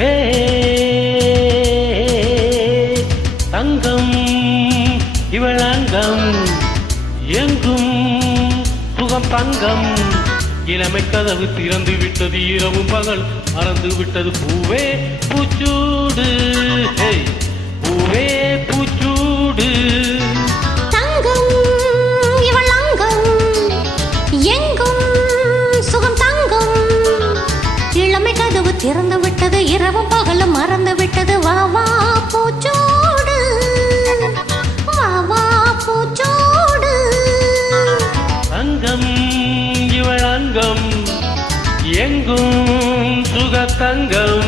ஏ தங்கம் இவள் அங்கம் எங்கும் சுகம் தங்கம். இளமை கதவு திறந்து விட்டது, இரவும் பகல் மறந்து விட்டது. பூவே பூச்சூடு, பூவே பூச்சூடு. தங்கம் இவள் அங்கம் எங்கும் சுகம் தங்கம். இளமை கதவு திறந்து விட்டது, இரவும் பகலும் மறந்து விட்டது. வா வா பூச்சூடு, வா வா பூச்சூடு. தங்கம் இவள் அங்கம் எங்கும் சுக தங்கம்.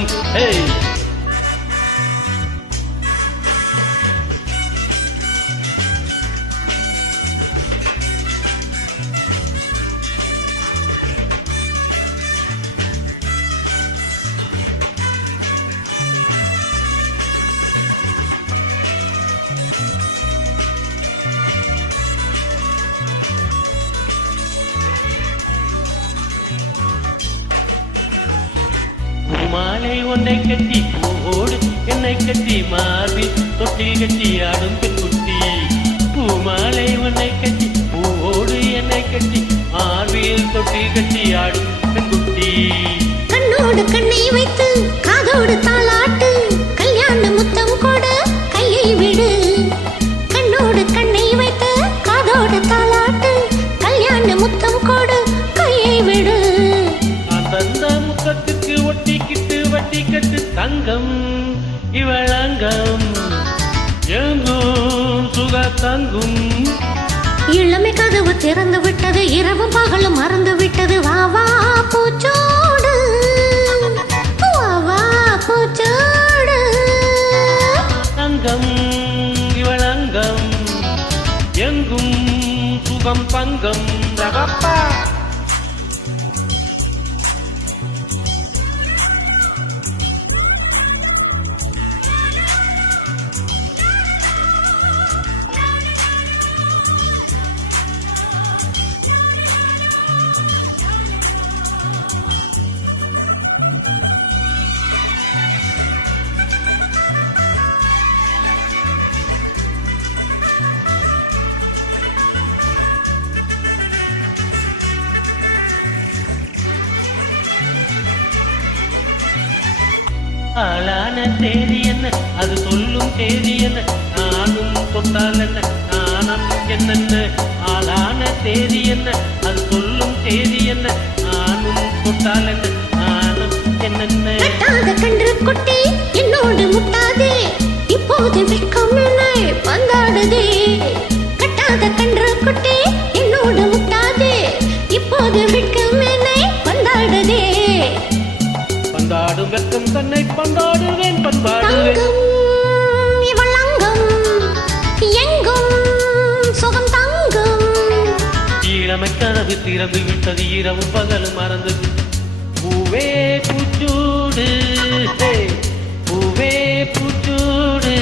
மாலை ஒன்றை கட்டி பூவோடு என்னை கட்டி மார்பில் தொட்டில் கட்டி ஆடும் பெண்குட்டி. பூமாலை ஒன்றை கட்டி பூவோடு என்னை கட்டி மார்பில் தொட்டில் கட்டி ஆடும் பெண்குட்டி. கண்ணோடு கண்ணை வைத்து காதோடு தாளாட்டு, கல்யாண முத்தம் கூட கையை விடு. கண்ணோடு கண்ணை வைத்து காதோடு தாளாட்டு, கல்யாண முத்தம் கூட கையை விடு. அந்த முத்தத்துக்கு ஒட்டிக்கிட்டு வட்டி கட்டு தங்கம் இவள் அங்கம் எங்கும் சுக தங்கும். இளமை கதவு திறந்து விட்டது, இரவும் பகலும் மறந்து விட்டது. வா வா பூச்சோடு, வா வா பூச்சோடு. தங்கம் இவள் அங்கம் எங்கும் சுகம் தங்கம். ரகப்பா ஆளான தேதி என்ன, அது சொல்லும் தேதி என்ன, நானும் தொட்டால் என்ன, நானும் என்னென்ன. ஆளான தேதி என்ன, அது சொல்லும் தேதி என்ன, நானும் தொட்டால் என்ன, நானும் என்னென்ன. கட்டாத கன்று குட்டி என்னோடு முட்டாதே, இப்போது வெட்கம் என்னை பந்தாடுதே. கட்டாத கன்று குட்டி என்னோடு முட்டாதே, இப்போது வெட்கம் என்னை பந்தாடுதே. பந்தாடும் வெட்கம் தன்னை பந்தாடுவேன் பண்பாடுவேன். இவள் அங்கம் எங்கும் சுகம் தங்கம். இளமை கதவு திறந்து விட்டது, இரவும் பகலும் மறந்து. பூவே பூச்சூடு, பூவே பூச்சூடு.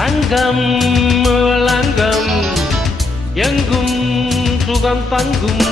தங்கம் இவள் அங்கம் எங்கும் சுகம் தங்கும்.